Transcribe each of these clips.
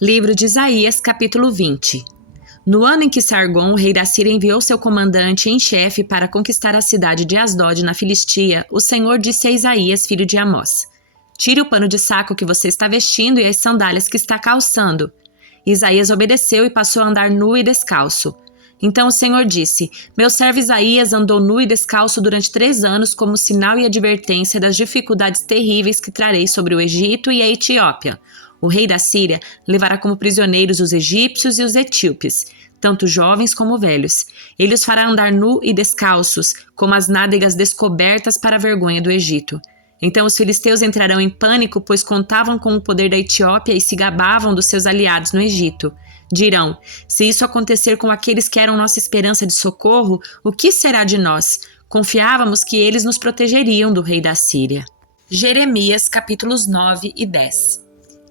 Livro de Isaías, capítulo 20. No ano em que Sargom, rei da Síria, enviou seu comandante em chefe para conquistar a cidade de Asdod, na Filistia, o Senhor disse a Isaías, filho de Amós: Tire o pano de saco que você está vestindo e as sandálias que está calçando. Isaías obedeceu e passou a andar nu e descalço. Então o Senhor disse: Meu servo Isaías andou nu e descalço durante 3 anos como sinal e advertência das dificuldades terríveis que trarei sobre o Egito e a Etiópia. O rei da Síria levará como prisioneiros os egípcios e os etíopes, tanto jovens como velhos. Ele os fará andar nu e descalços, como as nádegas descobertas para a vergonha do Egito. Então os filisteus entrarão em pânico, pois contavam com o poder da Etiópia e se gabavam dos seus aliados no Egito. Dirão: se isso acontecer com aqueles que eram nossa esperança de socorro, o que será de nós? Confiávamos que eles nos protegeriam do rei da Síria. Jeremias, capítulos 9 e 10.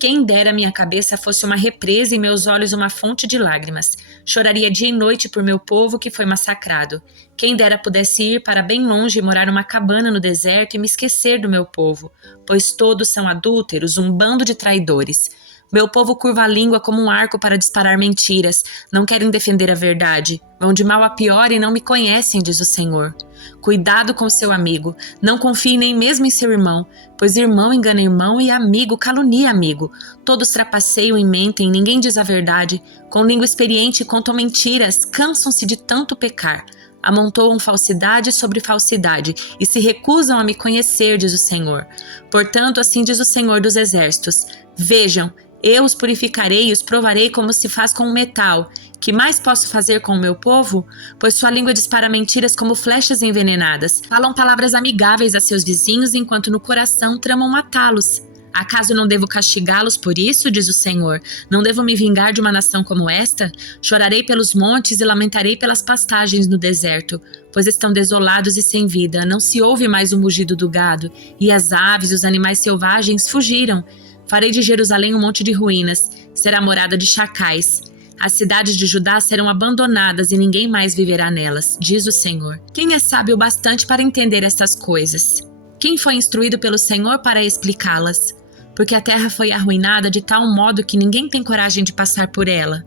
Quem dera minha cabeça fosse uma represa e meus olhos uma fonte de lágrimas. Choraria dia e noite por meu povo que foi massacrado. Quem dera pudesse ir para bem longe e morar numa cabana no deserto e me esquecer do meu povo, pois todos são adúlteros, um bando de traidores. Meu povo curva a língua como um arco para disparar mentiras. Não querem defender a verdade. Vão de mal a pior e não me conhecem, diz o Senhor. Cuidado com seu amigo. Não confie nem mesmo em seu irmão, pois irmão engana irmão e amigo calunia amigo. Todos trapaceiam e mentem, ninguém diz a verdade. Com língua experiente contam mentiras, cansam-se de tanto pecar. Amontoam falsidade sobre falsidade e se recusam a me conhecer, diz o Senhor. Portanto, assim diz o Senhor dos Exércitos: Vejam, eu os purificarei e os provarei como se faz com o metal. Que mais posso fazer com o meu povo? Pois sua língua dispara mentiras como flechas envenenadas. Falam palavras amigáveis a seus vizinhos, enquanto no coração tramam matá-los. Acaso não devo castigá-los por isso, diz o Senhor? Não devo me vingar de uma nação como esta? Chorarei pelos montes e lamentarei pelas pastagens no deserto, pois estão desolados e sem vida. Não se ouve mais o mugido do gado, e as aves e os animais selvagens fugiram. Farei de Jerusalém um monte de ruínas, será morada de chacais. As cidades de Judá serão abandonadas e ninguém mais viverá nelas, diz o Senhor. Quem é sábio bastante para entender estas coisas? Quem foi instruído pelo Senhor para explicá-las? Porque a terra foi arruinada de tal modo que ninguém tem coragem de passar por ela.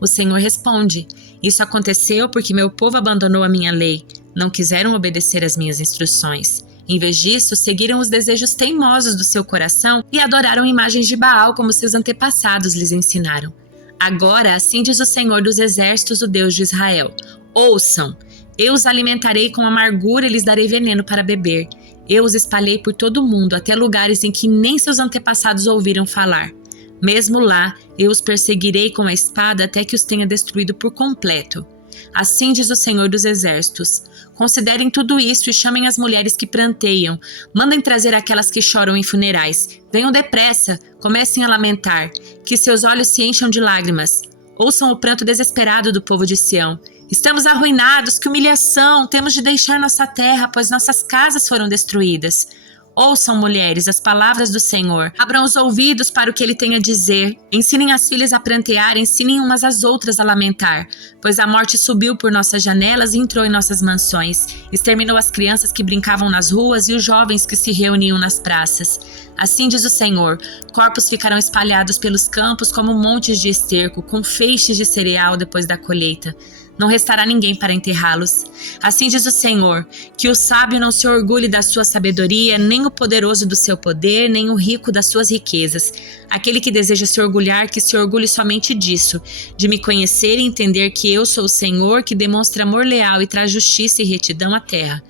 O Senhor responde: Isso aconteceu porque meu povo abandonou a minha lei, não quiseram obedecer às minhas instruções. Em vez disso, seguiram os desejos teimosos do seu coração e adoraram imagens de Baal como seus antepassados lhes ensinaram. Agora, assim diz o Senhor dos Exércitos, o Deus de Israel: Ouçam, eu os alimentarei com amargura e lhes darei veneno para beber. Eu os espalhei por todo o mundo, até lugares em que nem seus antepassados ouviram falar. Mesmo lá, eu os perseguirei com a espada até que os tenha destruído por completo. Assim diz o Senhor dos Exércitos: Considerem tudo isso e chamem as mulheres que pranteiam. Mandem trazer aquelas que choram em funerais. Venham depressa, comecem a lamentar. Que seus olhos se encham de lágrimas. Ouçam o pranto desesperado do povo de Sião. Estamos arruinados, que humilhação! Temos de deixar nossa terra, pois nossas casas foram destruídas. Ouçam, mulheres, as palavras do Senhor. Abram os ouvidos para o que ele tem a dizer. Ensinem as filhas a prantear, ensinem umas às outras a lamentar. Pois a morte subiu por nossas janelas e entrou em nossas mansões. Exterminou as crianças que brincavam nas ruas e os jovens que se reuniam nas praças. Assim diz o Senhor: corpos ficarão espalhados pelos campos como montes de esterco, com feixes de cereal depois da colheita. Não restará ninguém para enterrá-los. Assim diz o Senhor: que o sábio não se orgulhe da sua sabedoria, nem o poderoso do seu poder, nem o rico das suas riquezas. Aquele que deseja se orgulhar, que se orgulhe somente disso, de me conhecer e entender que eu sou o Senhor, que demonstra amor leal e traz justiça e retidão à terra.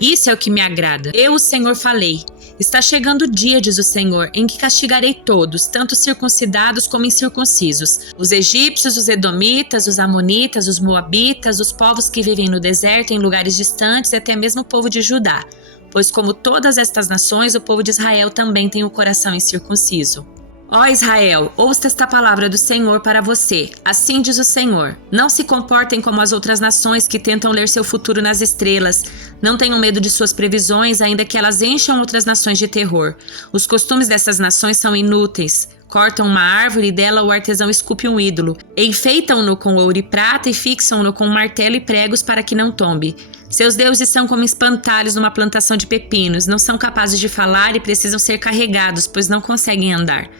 Isso é o que me agrada. Eu, o Senhor, falei. Está chegando o dia, diz o Senhor, em que castigarei todos, tanto circuncidados como incircuncisos, os egípcios, os edomitas, os amonitas, os moabitas, os povos que vivem no deserto, em lugares distantes e até mesmo o povo de Judá. Pois como todas estas nações, o povo de Israel também tem o coração incircunciso. Ó Israel, ouça esta palavra do Senhor para você. Assim diz o Senhor: não se comportem como as outras nações que tentam ler seu futuro nas estrelas. Não tenham medo de suas previsões, ainda que elas encham outras nações de terror. Os costumes dessas nações são inúteis. Cortam uma árvore e dela o artesão esculpe um ídolo. Enfeitam-no com ouro e prata e fixam-no com martelo e pregos para que não tombe. Seus deuses são como espantalhos numa plantação de pepinos. Não são capazes de falar e precisam ser carregados, pois não conseguem andar.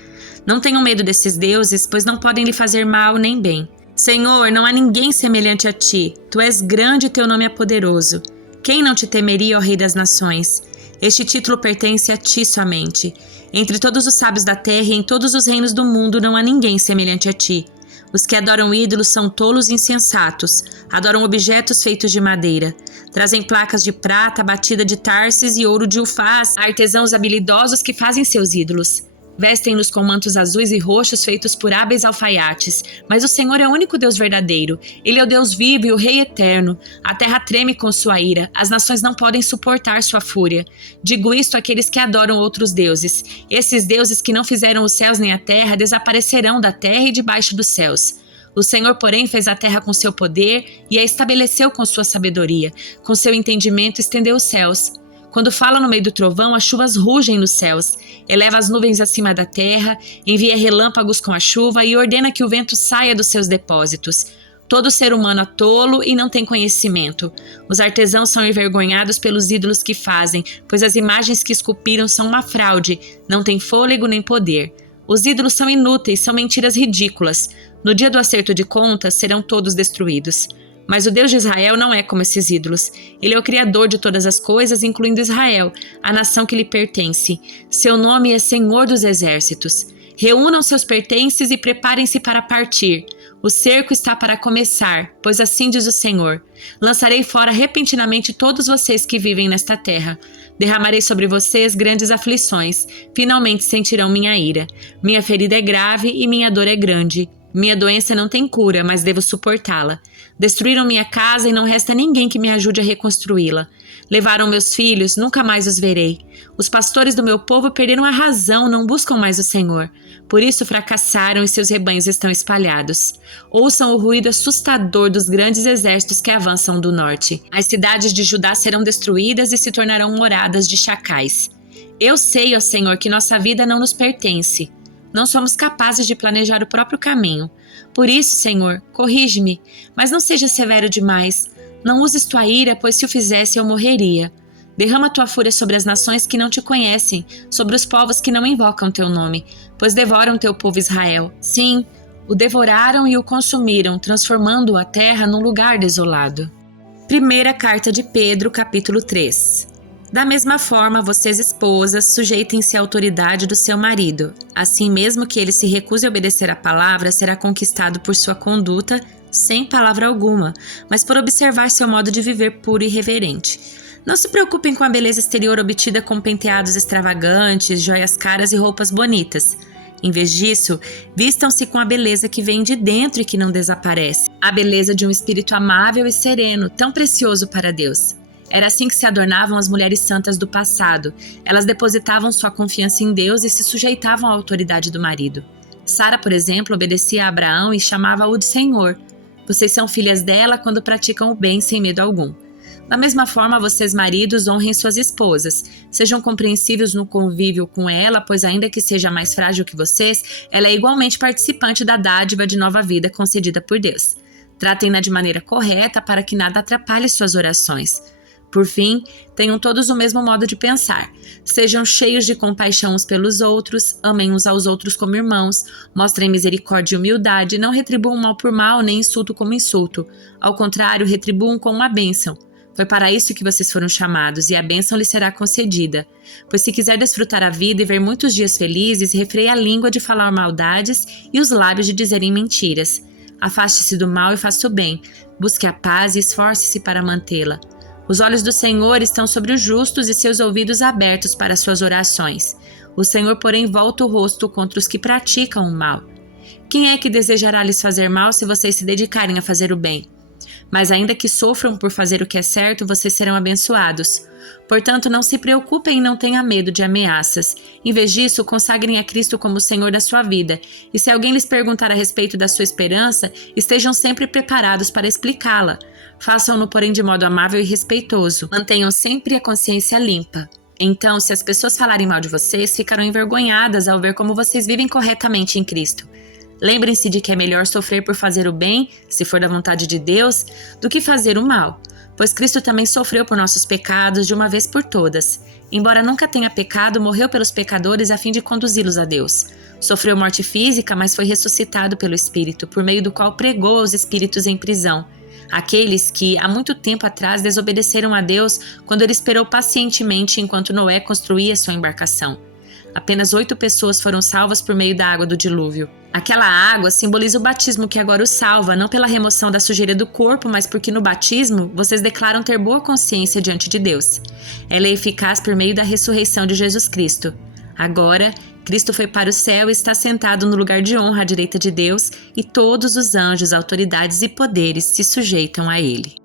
Não tenham medo desses deuses, pois não podem lhe fazer mal nem bem. Senhor, não há ninguém semelhante a ti. Tu és grande e teu nome é poderoso. Quem não te temeria, ó Rei das Nações? Este título pertence a ti somente. Entre todos os sábios da terra e em todos os reinos do mundo não há ninguém semelhante a ti. Os que adoram ídolos são tolos e insensatos, adoram objetos feitos de madeira. Trazem placas de prata, batida de Társis e ouro de Ufaz, artesãos habilidosos que fazem seus ídolos. Vestem-nos com mantos azuis e roxos feitos por hábeis alfaiates. Mas o Senhor é o único Deus verdadeiro. Ele é o Deus vivo e o Rei eterno. A terra treme com sua ira. As nações não podem suportar sua fúria. Digo isto àqueles que adoram outros deuses. Esses deuses que não fizeram os céus nem a terra desaparecerão da terra e debaixo dos céus. O Senhor, porém, fez a terra com seu poder e a estabeleceu com sua sabedoria. Com seu entendimento estendeu os céus. Quando fala no meio do trovão, as chuvas rugem nos céus. Eleva as nuvens acima da terra, envia relâmpagos com a chuva e ordena que o vento saia dos seus depósitos. Todo ser humano é tolo e não tem conhecimento. Os artesãos são envergonhados pelos ídolos que fazem, pois as imagens que esculpiram são uma fraude, não têm fôlego nem poder. Os ídolos são inúteis, são mentiras ridículas. No dia do acerto de contas, serão todos destruídos. Mas o Deus de Israel não é como esses ídolos. Ele é o Criador de todas as coisas, incluindo Israel, a nação que lhe pertence. Seu nome é Senhor dos Exércitos. Reúnam seus pertences e preparem-se para partir. O cerco está para começar, pois assim diz o Senhor. Lançarei fora repentinamente todos vocês que vivem nesta terra. Derramarei sobre vocês grandes aflições. Finalmente sentirão minha ira. Minha ferida é grave e minha dor é grande. Minha doença não tem cura, mas devo suportá-la. Destruíram minha casa e não resta ninguém que me ajude a reconstruí-la. Levaram meus filhos, nunca mais os verei. Os pastores do meu povo perderam a razão, não buscam mais o Senhor. Por isso fracassaram e seus rebanhos estão espalhados. Ouçam o ruído assustador dos grandes exércitos que avançam do norte. As cidades de Judá serão destruídas e se tornarão moradas de chacais. Eu sei, ó Senhor, que nossa vida não nos pertence. Não somos capazes de planejar o próprio caminho. Por isso, Senhor, corrige-me, mas não seja severo demais. Não uses tua ira, pois se o fizesse eu morreria. Derrama tua fúria sobre as nações que não te conhecem, sobre os povos que não invocam teu nome, pois devoram teu povo Israel. Sim, o devoraram e o consumiram, transformando a terra num lugar desolado. Primeira carta de Pedro, capítulo 3. Da mesma forma, vocês esposas, sujeitem-se à autoridade do seu marido. Assim, mesmo que ele se recuse a obedecer à palavra, será conquistado por sua conduta, sem palavra alguma, mas por observar seu modo de viver puro e reverente. Não se preocupem com a beleza exterior obtida com penteados extravagantes, joias caras e roupas bonitas. Em vez disso, vistam-se com a beleza que vem de dentro e que não desaparece. A beleza de um espírito amável e sereno, tão precioso para Deus. Era assim que se adornavam as mulheres santas do passado. Elas depositavam sua confiança em Deus e se sujeitavam à autoridade do marido. Sara, por exemplo, obedecia a Abraão e chamava-o de Senhor. Vocês são filhas dela quando praticam o bem sem medo algum. Da mesma forma, vocês, maridos, honrem suas esposas. Sejam compreensíveis no convívio com ela, pois ainda que seja mais frágil que vocês, ela é igualmente participante da dádiva de nova vida concedida por Deus. Tratem-na de maneira correta para que nada atrapalhe suas orações. Por fim, tenham todos o mesmo modo de pensar. Sejam cheios de compaixão uns pelos outros, amem uns aos outros como irmãos, mostrem misericórdia e humildade, não retribuam mal por mal, nem insulto como insulto. Ao contrário, retribuam com uma bênção. Foi para isso que vocês foram chamados, e a bênção lhes será concedida. Pois se quiser desfrutar a vida e ver muitos dias felizes, refreie a língua de falar maldades e os lábios de dizerem mentiras. Afaste-se do mal e faça o bem. Busque a paz e esforce-se para mantê-la. Os olhos do Senhor estão sobre os justos e seus ouvidos abertos para suas orações. O Senhor, porém, volta o rosto contra os que praticam o mal. Quem é que desejará lhes fazer mal se vocês se dedicarem a fazer o bem? Mas ainda que sofram por fazer o que é certo, vocês serão abençoados. Portanto, não se preocupem e não tenham medo de ameaças. Em vez disso, consagrem a Cristo como o Senhor da sua vida. E se alguém lhes perguntar a respeito da sua esperança, estejam sempre preparados para explicá-la. Façam-no, porém, de modo amável e respeitoso. Mantenham sempre a consciência limpa. Então, se as pessoas falarem mal de vocês, ficarão envergonhadas ao ver como vocês vivem corretamente em Cristo. Lembrem-se de que é melhor sofrer por fazer o bem, se for da vontade de Deus, do que fazer o mal. Pois Cristo também sofreu por nossos pecados de uma vez por todas. Embora nunca tenha pecado, morreu pelos pecadores a fim de conduzi-los a Deus. Sofreu morte física, mas foi ressuscitado pelo Espírito, por meio do qual pregou aos espíritos em prisão, aqueles que, há muito tempo atrás, desobedeceram a Deus quando ele esperou pacientemente enquanto Noé construía sua embarcação. Apenas 8 pessoas foram salvas por meio da água do dilúvio. Aquela água simboliza o batismo que agora os salva, não pela remoção da sujeira do corpo, mas porque no batismo vocês declaram ter boa consciência diante de Deus. Ela é eficaz por meio da ressurreição de Jesus Cristo. Agora, Cristo foi para o céu e está sentado no lugar de honra à direita de Deus, e todos os anjos, autoridades e poderes se sujeitam a ele.